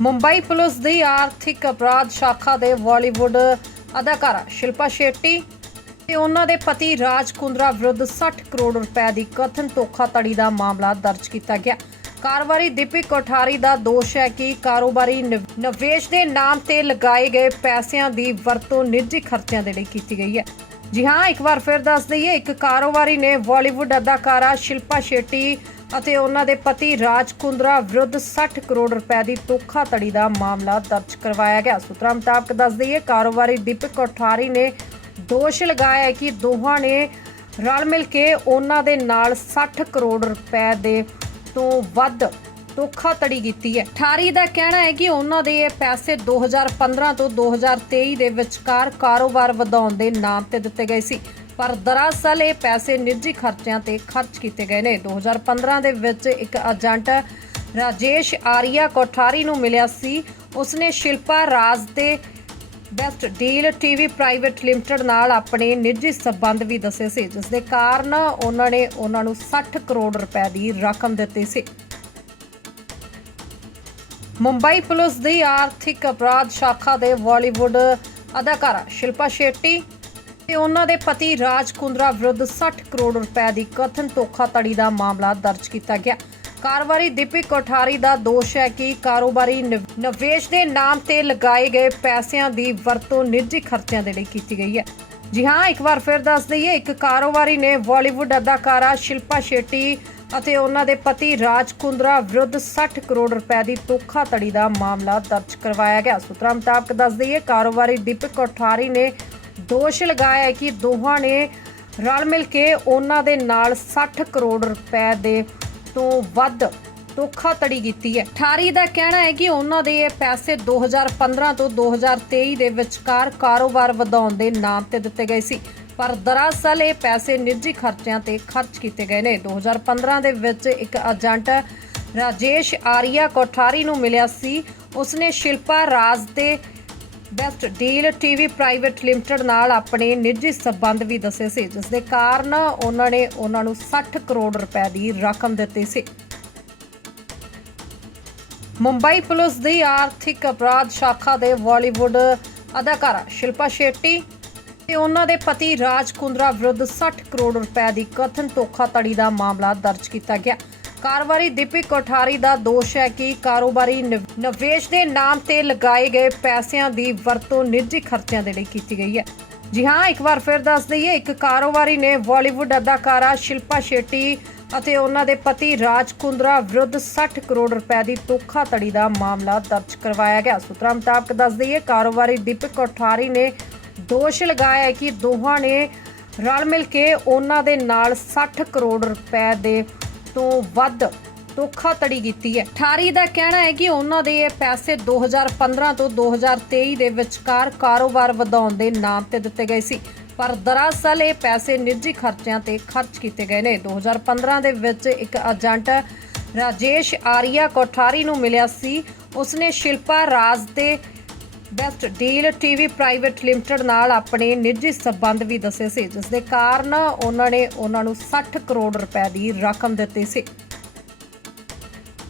Mumbai police ਦੀ ਆਰਥਿਕ ਅਪਰਾਧ ਸ਼ਾਖਾ ਦੇ ਬਾਲੀਵੁੱਡ ਅਦਾਕਾਰਾ ਸ਼ਿਲਪਾ ਸ਼ੈੱਟੀ ਤੇ ਉਹਨਾਂ ਦੇ ਪਤੀ ਰਾਜ ਕੁੰਦਰਾ ਵਿਰੁੱਧ 60 ਕਰੋੜ ਰੁਪਏ ਦੀ ਕਥਨ ਧੋਖਾਧੜੀ ਦਾ ਮਾਮਲਾ ਦਰਜ ਕੀਤਾ ਗਿਆ। ਕਾਰੋਬਾਰੀ ਦੀਪਕ ਕੋਠਾਰੀ ਦਾ ਦੋਸ਼ ਹੈ ਕਿ ਕਾਰੋਬਾਰੀ ਨਿਵ- ਨਿਵੇਸ਼ ਦੇ ਨਾਮ ਤੇ ਲਗਾਏ ਗਏ ਪੈਸਿਆਂ ਦੀ ਵਰਤੋਂ ਨਿੱਜੀ ਖਰਚਿਆਂ ਦੇ ਲਈ ਕੀਤੀ ਗਈ ਹੈ। ਜੀ ਹਾਂ, ਇੱਕ ਵਾਰ ਫਿਰ ਦੱਸ ਦਈਏ, ਇੱਕ ਕਾਰੋਬਾਰੀ ਨੇ ਬਾਲੀਵੁੱਡ ਅਦਾਕਾਰਾ ਸ਼ਿਲਪਾ ਸ਼ੈੱਟੀ ਅਤੇ ਉਹਨਾਂ ਦੇ ਪਤੀ ਰਾਜ ਕੁੰਦਰਾ ਵਿਰੁੱਧ 60 ਕਰੋੜ ਰੁਪਏ ਦੀ ਧੋਖਾਧੜੀ ਦਾ ਮਾਮਲਾ ਦਰਜ ਕਰਵਾਇਆ ਗਿਆ। ਸੂਤਰਾਂ ਮੁਤਾਬਕ ਦੱਸ ਦਈਏ, ਕਾਰੋਬਾਰੀ ਦੀਪਕ ਕੋਠਾਰੀ ਨੇ ਦੋਸ਼ ਲਗਾਇਆ ਹੈ ਕਿ ਦੋਹਾਂ ਨੇ ਰਲ ਮਿਲ ਕੇ ਉਹਨਾਂ ਦੇ ਨਾਲ 60 ਕਰੋੜ ਰੁਪਏ ਦੇ ਤੋਂ ਵੱਧ ਧੋਖਾਧੜੀ ਕੀਤੀ ਹੈ। ਠਾਰੀ ਦਾ ਕਹਿਣਾ ਹੈ ਕਿ ਉਹਨਾਂ ਦੇ ਇਹ ਪੈਸੇ 2015 ਤੋਂ 2023 ਦੇ ਵਿਚਕਾਰ ਕਾਰੋਬਾਰ ਵਧਾਉਣ ਦੇ ਨਾਮ ਤੇ ਦਿੱਤੇ ਗਏ ਸੀ। ਪਰ ਦਰਅਸਲ ਇਹ ਪੈਸੇ ਨਿੱਜੀ ਖਰਚਿਆਂ ਤੇ ਖਰਚ ਕੀਤੇ ਗਏ ਨੇ। 2015 ਦੇ ਵਿੱਚ ਇੱਕ ਏਜੰਟ ਰਾਜੇਸ਼ ਆਰੀਆ ਕੋਠਾਰੀ ਨੂੰ ਮਿਲਿਆ ਸੀ। ਉਸਨੇ ਸ਼ਿਲਪਾ ਰਾਜ ਦੇ best deal TV private limited ਨਾਲ ਆਪਣੇ ਨਿੱਜੀ ਸਬੰਧ ਵੀ ਦੱਸੇ ਸੀ, ਜਿਸ ਦੇ ਕਾਰਨ ਉਹਨਾਂ ਨੇ ਉਹਨਾਂ ਨੂੰ 60 ਕਰੋੜ ਰੁਪਏ ਦੀ ਰਕਮ ਦਿੱਤੀ ਸੀ। ਮੁੰਬਈ ਪੁਲਿਸ ਦੀ ਆਰਥਿਕ ਅਪਰਾਧ ਸ਼ਾਖਾ ਦੇ ਬਾਲੀਵੁੱਡ ਅਦਾਕਾਰਾ ਸ਼ਿਲਪਾ ਸ਼ੈੱਟੀ ਤੇ ਉਹਨਾਂ ਦੇ ਪਤੀ ਰਾਜ ਕੁੰਦਰਾ ਵਿਰੁੱਧ 60 ਕਰੋੜ ਰੁਪਏ ਦੀ ਕਥਨ ਧੋਖਾਧੜੀ ਦਾ ਮਾਮਲਾ ਦਰਜ ਕੀਤਾ ਗਿਆ। ਕਾਰੋਬਾਰੀ ਦੀਪਕ ਕੋਠਾਰੀ ਦਾ ਦੋਸ਼ ਹੈ ਕਿ ਕਾਰੋਬਾਰੀ ਨਿਵ- ਨਿਵੇਸ਼ ਦੇ ਨਾਮ ਤੇ ਲਗਾਏ ਗਏ ਪੈਸਿਆਂ ਦੀ ਵਰਤੋਂ ਨਿੱਜੀ ਖਰਚਿਆਂ ਦੇ ਲਈ ਕੀਤੀ ਗਈ ਹੈ। ਜੀ ਹਾਂ, ਇੱਕ ਵਾਰ ਫਿਰ ਦੱਸ ਦਈਏ, ਇੱਕ ਕਾਰੋਬਾਰੀ ਨੇ ਬਾਲੀਵੁੱਡ ਅਦਾਕਾਰਾ ਸ਼ਿਲਪਾ ਸ਼ੈੱਟੀ ਅਤੇ ਉਹਨਾਂ ਦੇ ਪਤੀ ਰਾਜ ਕੁੰਦਰਾ ਵਿਰੁੱਧ 60 ਕਰੋੜ ਰੁਪਏ ਦੀ ਧੋਖਾਧੜੀ ਦਾ ਮਾਮਲਾ ਦਰਜ ਕਰਵਾਇਆ ਗਿਆ। ਸੂਤਰਾਂ ਮੁਤਾਬਕ ਦੱਸ ਦਈਏ, ਕਾਰੋਬਾਰੀ ਦੀਪਕ ਕੋਠਾਰੀ ਨੇ ਦੋਸ਼ ਲਗਾਇਆ ਹੈ ਕਿ ਦੋਹਾਂ ਨੇ ਰਲ ਮਿਲ ਕੇ ਉਹਨਾਂ ਦੇ ਨਾਲ 60 ਕਰੋੜ ਰੁਪਏ ਦੇ ਤੋਂ ਵੱਧ ਧੋਖਾਧੜੀ ਕੀਤੀ ਹੈ। ਠਾਰੀ ਦਾ ਕਹਿਣਾ ਹੈ ਕਿ ਉਹਨਾਂ ਦੇ ਇਹ ਪੈਸੇ 2015 ਤੋਂ 2023 ਦੇ ਵਿਚਕਾਰ ਕਾਰੋਬਾਰ ਵਧਾਉਣ ਦੇ ਨਾਮ ਤੇ ਦਿੱਤੇ ਗਏ ਸੀ। ਪਰ ਦਰਅਸਲ ਇਹ ਪੈਸੇ ਨਿੱਜੀ ਖਰਚਿਆਂ ਤੇ ਖਰਚ ਕੀਤੇ ਗਏ ਨੇ। 2015 ਦੇ ਵਿੱਚ ਇੱਕ ਏਜੰਟ ਰਾਜੇਸ਼ ਆਰੀਆ ਕੋਠਾਰੀ ਨੂੰ ਮਿਲਿਆ ਸੀ। ਉਸਨੇ ਸ਼ਿਲਪਾ ਰਾਜ ਦੇ best deal TV private limited ਨਾਲ ਆਪਣੇ ਨਿੱਜੀ ਸਬੰਧ ਵੀ ਦੱਸੇ ਸੀ, ਜਿਸ ਦੇ ਕਾਰਨ ਉਹਨਾਂ ਨੇ ਉਹਨਾਂ ਨੂੰ 60 ਕਰੋੜ ਰੁਪਏ ਦੀ ਰਕਮ ਦਿੱਤੀ ਸੀ। ਮੁੰਬਈ ਪੁਲਿਸ ਦੀ ਆਰਥਿਕ ਅਪਰਾਧ ਸ਼ਾਖਾ ਦੇ ਬਾਲੀਵੁੱਡ ਅਦਾਕਾਰਾ ਸ਼ਿਲਪਾ ਸ਼ੈੱਟੀ ਤੇ ਉਹਨਾਂ ਦੇ ਪਤੀ ਰਾਜ ਕੁੰਦਰਾ ਵਿਰੁੱਧ 60 ਕਰੋੜ ਰੁਪਏ ਦੀ ਕਥਨ ਧੋਖਾਧੜੀ ਦਾ ਮਾਮਲਾ ਦਰਜ ਕੀਤਾ ਗਿਆ। ਕਾਰੋਬਾਰੀ ਦੀਪਕ ਕੋਠਾਰੀ ਦਾ ਦੋਸ਼ ਹੈ ਕਿ ਕਾਰੋਬਾਰੀ ਨਿਵ- ਨਿਵੇਸ਼ ਦੇ ਨਾਮ ਤੇ ਲਗਾਏ ਗਏ ਪੈਸਿਆਂ ਦੀ ਵਰਤੋਂ ਨਿੱਜੀ ਖਰਚਿਆਂ ਦੇ ਲਈ ਕੀਤੀ ਗਈ ਹੈ। ਜੀ ਹਾਂ, ਇੱਕ ਵਾਰ ਫਿਰ ਦੱਸ ਦਈਏ, ਇੱਕ ਕਾਰੋਬਾਰੀ ਨੇ ਬਾਲੀਵੁੱਡ ਅਦਾਕਾਰਾ ਸ਼ਿਲਪਾ ਸ਼ੈੱਟੀ ਅਤੇ ਉਹਨਾਂ ਦੇ ਪਤੀ ਰਾਜ ਕੁੰਦਰਾ ਵਿਰੁੱਧ 60 ਕਰੋੜ ਰੁਪਏ ਦੀ ਧੋਖਾਧੜੀ ਦਾ ਮਾਮਲਾ ਦਰਜ ਕਰਵਾਇਆ ਗਿਆ। ਸੂਤਰਾਂ ਮੁਤਾਬਕ ਦੱਸ ਦਈਏ, ਕਾਰੋਬਾਰੀ ਦੀਪਕ ਕੋਠਾਰੀ ਨੇ ਦੋਸ਼ ਲਗਾਇਆ ਹੈ ਕਿ ਦੋਹਾਂ ਨੇ ਰਲ ਮਿਲ ਕੇ ਉਹਨਾਂ ਦੇ ਨਾਲ 60 ਕਰੋੜ ਰੁਪਏ ਦੇ ਤੋਂ ਵੱਧ ਧੋਖਾਧੜੀ ਕੀਤੀ ਹੈ। ਠਾਰੀ ਦਾ ਕਹਿਣਾ ਹੈ ਕਿ ਉਹਨਾਂ ਦੇ ਇਹ ਪੈਸੇ 2015 ਤੋਂ 2023 ਦੇ ਵਿਚਕਾਰ ਕਾਰੋਬਾਰ ਵਧਾਉਣ ਦੇ ਨਾਮ ਤੇ ਦਿੱਤੇ ਗਏ ਸੀ। ਪਰ ਦਰਅਸਲ ਇਹ ਪੈਸੇ ਨਿੱਜੀ ਖਰਚਿਆਂ ਤੇ ਖਰਚ ਕੀਤੇ ਗਏ ਨੇ। 2015 ਦੇ ਵਿੱਚ ਇੱਕ ਏਜੰਟ ਰਾਜੇਸ਼ ਆਰੀਆ ਕੋਠਾਰੀ ਨੂੰ ਮਿਲਿਆ ਸੀ। ਉਸਨੇ ਸ਼ਿਲਪਾ ਰਾਜ ਦੇ best deal TV private limited ਨਾਲ ਆਪਣੇ ਨਿੱਜੀ ਸਬੰਧ ਵੀ ਦੱਸੇ ਸੀ, ਜਿਸ ਦੇ ਕਾਰਨ ਉਹਨਾਂ ਨੇ ਉਹਨਾਂ ਨੂੰ 60 ਕਰੋੜ ਰੁਪਏ ਦੀ ਰਕਮ ਦਿੱਤੀ ਸੀ।